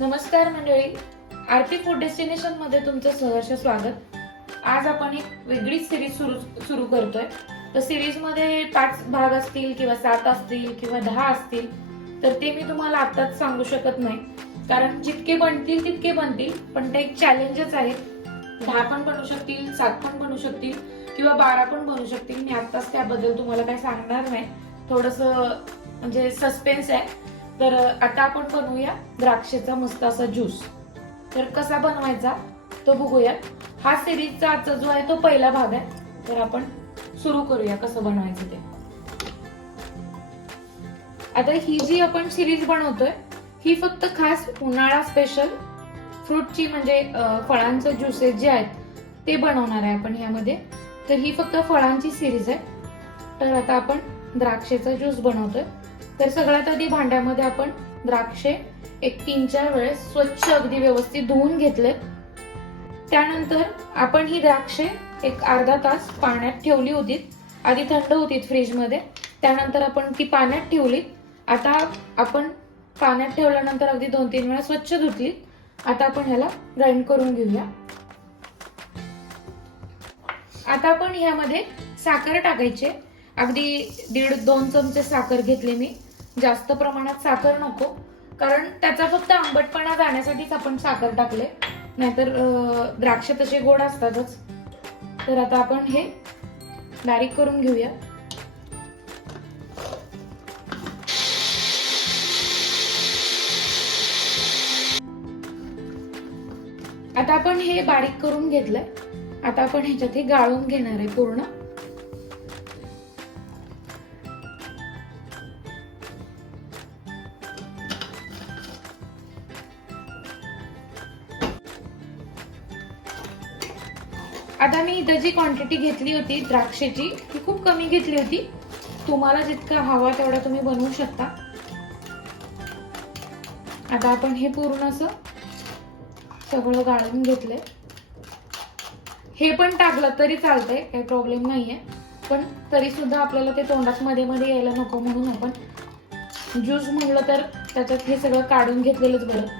नमस्कार मंडळी, आरती food destination मध्ये तुमचं सहर्ष स्वागत। आज आपण एक वेगळी सिरीज सुरू करतोय। तर सिरीज मध्ये 5 भाग असतील किंवा 7 असतील किंवा 10 असतील, तर ते मी तुम्हाला आताच सांगू शकत नाही, कारण जितके बनतील तितके बनतील, पण ते एक चॅलेंजच आहे। 10 पण बनू शकतील, 7 पण बनू शकतील किंवा 12 पण बनू शकतील। मी आताच त्याबद्दल तुम्हाला काही सांगणार नाही, थोडंसं म्हणजे सस्पेन्स आहे। तर आता आपण बनवूया द्राक्षेचा मस्त असा ज्यूस। तर कसा बनवायचा तो बघूया। हा सिरीजचा आजचा जो आहे तो पहिला भाग आहे। तर आपण सुरू करूया कसं बनवायचं ते। आता ही जी आपण सिरीज बनवतोय ही फक्त खास उन्हाळा स्पेशल फ्रूटची म्हणजे फळांचे ज्यूसेस जे आहेत ते बनवणार आहे आपण यामध्ये। तर ही फक्त फळांची सिरीज आहे। तर आता आपण द्राक्षेचा ज्यूस बनवतोय। तर सगळ्यात आधी भांड्यामध्ये आपण द्राक्षे एक 3-4 वेळेस स्वच्छ अगदी व्यवस्थित धुवून घेतले। त्यानंतर आपण ही द्राक्षे एक अर्धा तास पाण्यात ठेवली होती। आधी थंड होती फ्रीज मध्ये, त्यानंतर आपण ती पाण्यात ठेवली। आता आपण पाण्यात ठेवल्यानंतर अगदी 2-3 वेळा स्वच्छ धुतली। आता आपण ह्याला ग्राइंड करून घेऊया। आता आपण ह्यामध्ये साखर टाकायचे। अगदी 1.5-2 चमचे साखर घेतली मी। जास्त प्रमाणात साखर नको, कारण त्याचा फक्त आंबटपणा जाण्यासाठीच आपण साखर टाकले, नाहीतर द्राक्ष तसे गोड असतातच। तर आता आपण हे बारीक करून घेऊया। आता आपण हे बारीक करून घेतलंय। आता आपण ह्याच्यात हे गाळून घेणार आहे पूर्ण। आता मी इथं जी क्वांटिटी घेतली होती द्राक्षेची ती खूप कमी घेतली होती। तुम्हाला जितका हवा तेवढा तुम्ही बनवू शकता। आता आपण हे पूर्ण असं सगळं गाळून घेतलंय। हे पण टाकलं तरी चालतंय, काही प्रॉब्लेम नाहीये, पण तरी सुद्धा आपल्याला ते तोंडात मध्ये मध्ये यायला नको म्हणून आपण ज्यूस म्हणलं तर त्याच्यात हे सगळं काढून घेतलेलंच बरं।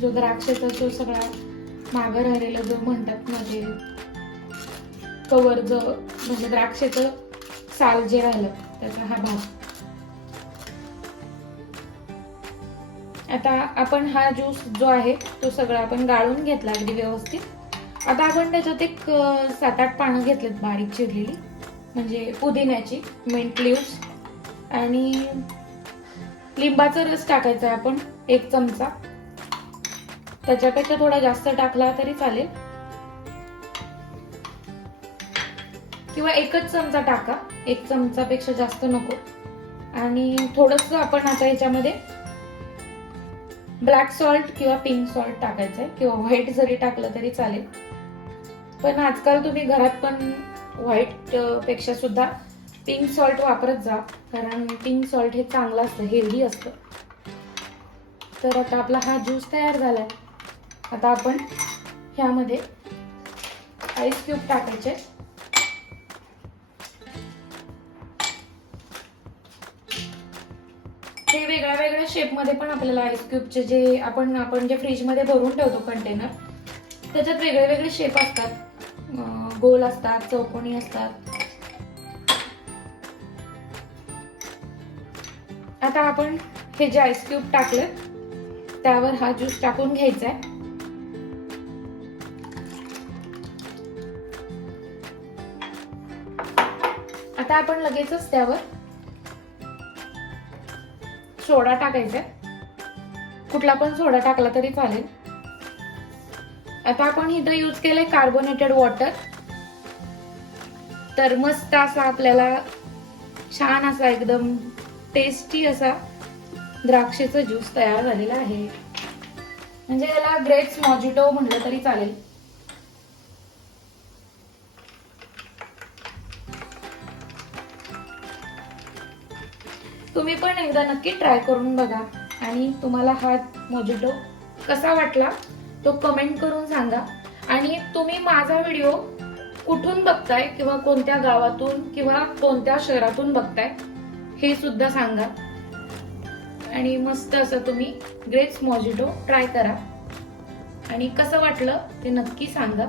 जो द्राक्षाचा जो सगळा मागं राहिलेला जो म्हणतात ना ते कवर, जो म्हणजे द्राक्षाचं साल जे राहिलं त्याचा हा भाग। आता आपण हा ज्यूस जो आहे तो सगळा आपण गाळून घेतला अगदी व्यवस्थित। आता आपण त्याच्यात एक 7-8 पानं घेतलेत बारीक चिरलेली, म्हणजे पुदिन्याची, मिंट लिव्स, आणि लिंबाचा रस टाकायचा आहे आपण 1 चमचा। त्याच्यापेक्षा थोडा जास्त टाकला तरी चालेल, किंवा 1च चमचा टाका, 1 चमचापेक्षा जास्त नको। आणि थोडंसं आपण आता ह्याच्यामध्ये ब्लॅक सॉल्ट किंवा पिंक सॉल्ट टाकायचंय, किंवा व्हाईट जरी टाकलं तरी चालेल। पण आजकाल तुम्ही घरात पण व्हाईट पेक्षा सुद्धा पिंक सॉल्ट वापरत जा, कारण पिंक सॉल्ट हे चांगलं असतं, हेल्दी असतं। तर आता आपला हा ज्यूस तयार झालाय। आता आपण ह्यामध्ये आईस क्यूब टाकायचे। हे वेगळ्या वेगळ्या शेप मध्ये पण आपल्याला आईस क्यूबचे जे आपण जे फ्रीज मध्ये भरून ठेवतो कंटेनर, त्याच्यात वेगळे वेगळे शेप असतात, गोल असतात, चौकोनी असतात। आता आपण हे जे आईस क्यूब टाकले त्यावर हा ज्यूस टाकून घ्यायचा आहे। आता आपण लगेचच त्यावर सोडा टाकायचा, कुठला पण सोडा टाकला तरी चालेल। आता आपण इथं यूज केलंय कार्बोनेटेड वॉटर। तर मस्त असा आपल्याला छान असा एकदम टेस्टी असा द्राक्षेचा ज्यूस तयार झालेला आहे, म्हणजे याला ग्रेप्स मॉजिटो म्हटलं तरी चालेल। तुम्ही पण एकदा नक्की ट्राय करून बघा, आणि तुम्हाला हा मॉजिटो कसा वाटला तो कमेंट करून सांगा। आणि तुम्ही माझा व्हिडिओ कुठून बघताय किंवा कोणत्या गावातून किंवा कोणत्या शहरातून बघताय हे सुद्धा सांगा. आणि मस्त असं तुम्ही ग्रेप्स मॉजिटो ट्राय करा आणि कसं वाटलं ते नक्की सांगा.